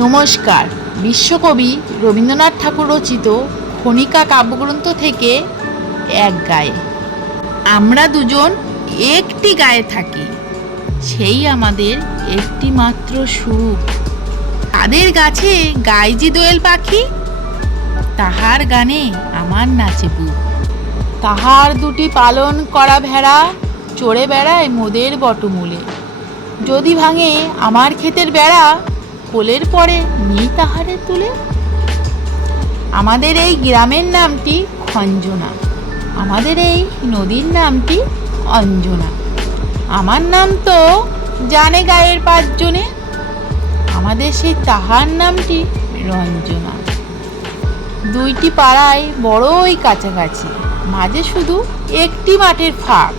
নমস্কার। বিশ্বকবি রবীন্দ্রনাথ ঠাকুর রচিত খনিকা কাব্যগ্রন্থ থেকে এক গায়ে। আমরা দুজন একটি গায়ে থাকি, সেই আমাদের একটি মাত্র সুখ। তাদের গাছে গায় যে দোয়েল পাখি, তাহার গানে আমার নাচে বুক। তাহার দুটি পালন করা ভেড়া চড়ে বেড়ায় মোদের বটমূলে। যদি ভাঙে আমার ক্ষেতের বেড়া, কোলের পরে নিই তাহারে তুলে। আমাদের এই গ্রামের নামটি খঞ্জনা, আমাদের এই নদীর নামটি অঞ্জনা। আমার নাম তো জানে গায়ের পাঁচজনে, আমাদের সেই তাহার নামটি রঞ্জনা। দুইটি পাড়ায় বড়ই কাছাকাছি, মাঝে শুধু একটি মাঠের ফাঁক।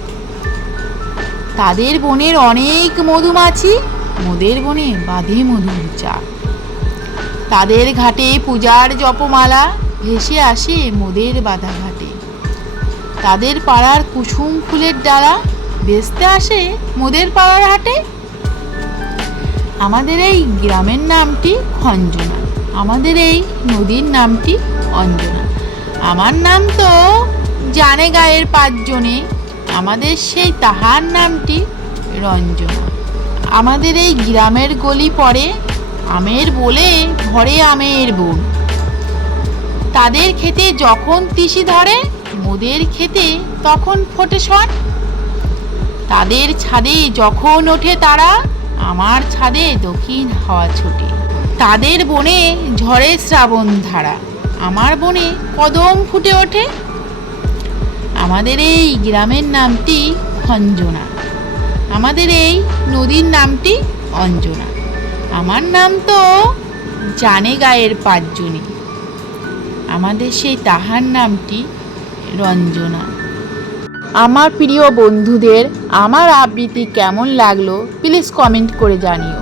তাদের বনের অনেক মধুমাছি, মোদের বনে বাঁধে মধুর চাক। তাদের ঘাটে পূজার জপমালা ভেসে আসে মোদের বাঁধা ঘাটে। তাদের পাড়ার কুসুম ফুলের ডালা বেচতে আসে মোদের পাড়ার হাটে। আমাদের এই গ্রামের নামটি খঞ্জনা, আমাদের এই নদীর নামটি অঞ্জনা। আমার নাম তো জানে গায়ের পাঁচজনে, আমাদের সেই তাহার নামটি রঞ্জনা। আমাদের এই গ্রামের গলি পড়ে আমের বলে ভরে আমের বন। তাদের খেতে যখন তিসি ধরে, মোদের খেতে তখন ফোটে শন। তাদের ছাদে যখন ওঠে তারা, আমার ছাদে দক্ষিণ হাওয়া ছোটে। তাদের বনে ঝরে শ্রাবণ ধারা, আমার বনে কদম ফুটে ওঠে। আমাদের এই গ্রামের নামটি খঞ্জনা, আমাদের এই নদীর নামটি অঞ্জনা। আমার নাম তো জানে গায়ের পাঁচজনে, আমাদের সেই তাহার নামটি রঞ্জনা। আমার প্রিয় বন্ধুদের আমার আবৃত্তি কেমন লাগলো প্লিজ কমেন্ট করে জানিও।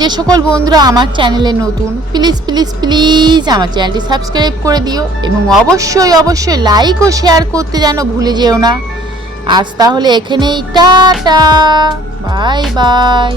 যে সকল বন্ধুরা আমার চ্যানেলে নতুন, প্লিজ প্লিজ প্লিজ আমার চ্যানেলটি সাবস্ক্রাইব করে দিও এবং অবশ্যই অবশ্যই লাইক ও শেয়ার করতে যেন ভুলে যেও না। আজ তাহলে এখানেই টাটা, বাই বাই।